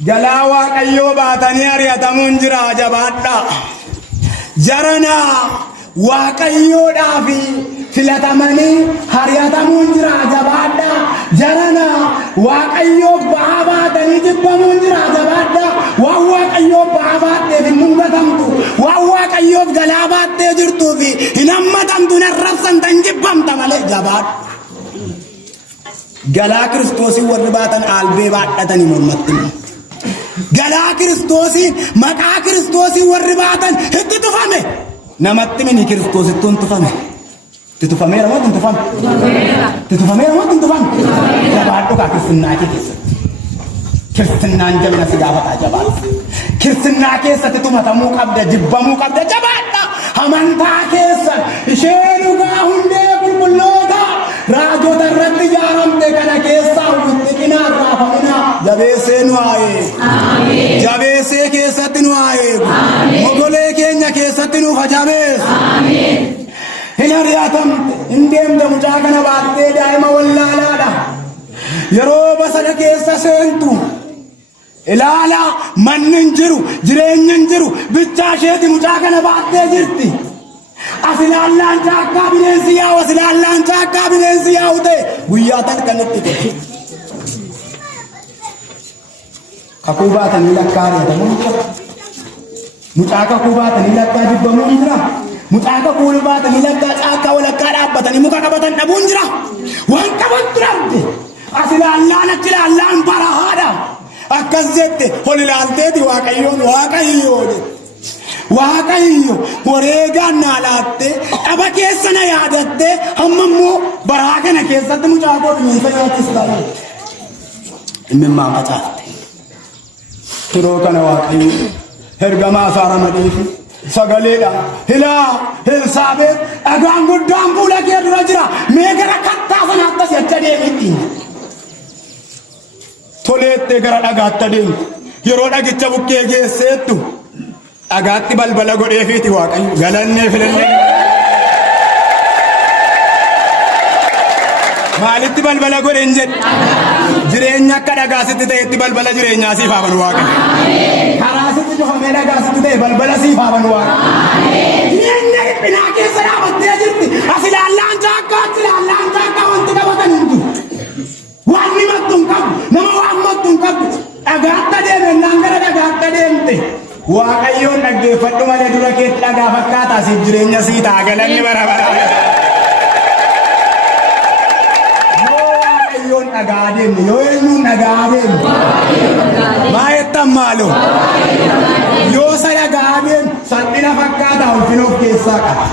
Galawa kayo batani ariatamun jira jabaadha. Jarana waaqayyo dhaafi filatamanii ariatamun jira jabaadha. Jarana waaqayyo baabaatanii jibbamun jira jabaadha. Waan waaqayyo baabaatee fi mul'atamtu waan waaqayyo galaabaatee jirtuu fi hin hammatamtu narrabsan tan jibbamta malee jabaadha. Galaa Kiristoosii warri baatan albee baadhatanii mormatti. Galaa Kiristoosii maqaa Kiristoosii warri baatan itti tufame. Namatti mini Kiristoositti tufame. Itti tufameera moo itti tufame? Itti tufameera moo itti tufame? Jabaadhu kaa Kiristinnaa keessatti. Kiristinnaan jabina si gaafataa jabaadhu. Kiristinnaa keessatti tumatamuu qabda, jibbamuu qabda jabaadha. Amantaa keessa ishee dhugaa hundee qulqulloota raajota irratti ijaaramte kana keessaa wixxiqinaa raafaminaa jabeessee nu haayee. Jabeessee keessatti nu haayee. Mogolee keenya keessatti nu fajabeessu. Hin ari'atamte hin deemte mucaa kana baattee daa'ima wallaalaadha. Yeroo basada keessa seentu ilaala manni hin jiru jireenyi hin jiru bichaa isheeti mucaa kana baattee jirti. Asilaallaan caakkaa bineensi yaa'u asilaallaan caakkaa bineensi yaa'u ta'e guyyaa talqanitti ta'e. Kakuu baatanii lakkaa ari'atamuu jira. Mucaa kakuu baatanii lakkaa jibbamuu jira. Mucaa kakuu baatanii lakkaa caakkaa walakkaa dhaabbatanii muka qabatan dhabuun jira. Waan qabantu dhabde. Asilaallaan achi ilaallaan barahaadha. Akkas jette ol ilaalteeti waaqayyoon waaqayyoo jette. Waaqayyo wareegaan naa laatte dhaba keessa na yaadatte amma immoo baraa kana keessatti mucaa koo bineensa nyaachista. Imimmaan facaafte. Yeroo kana waaqayyo ergamaa isaa ramadeefi sagaleedha. Hilaa Elsaabeet dhagaan guddaan fuula kee dura jira. Mee gara kattaa sanaatti asii achi adeemitti. Toleettee gara dhagaatti adeemtu. Yeroo dhagicha bukkee geesseettu dhagaatti balbala godheefiiti waaqayyo galannee filannee. Maalitti balbala godhen jedhe? Jireenya akka dhagaasitti ta'etti balbala jireenyaa siif haa banu waaqayyo. Karaa sitti cufamee dhagaasitti ta'e balbala siif haa banu waaqayyo. Jireenya dhiphinaa keessa dhaabattee jirti. As ilaallaan caakkaa achi ilaallaan caakkaa wanti qabatan hin jiru. Waan himattu hin qabu nama waan mattu hin qabu. Dhagaatti adeeme naan gara dhagaatti adeemte. Waaqayyoon dhaggeeffadhu malee dura keetti dhagaa fakkaataa siif jireenya sii ta'a galanni bara baraa. Dhagaa adeemne yoo eenyuun dhagaa adeemne maayettan maaloo yoo sa dhagaa adeemne salphina fakkaataa ulfina of keessaa qaba.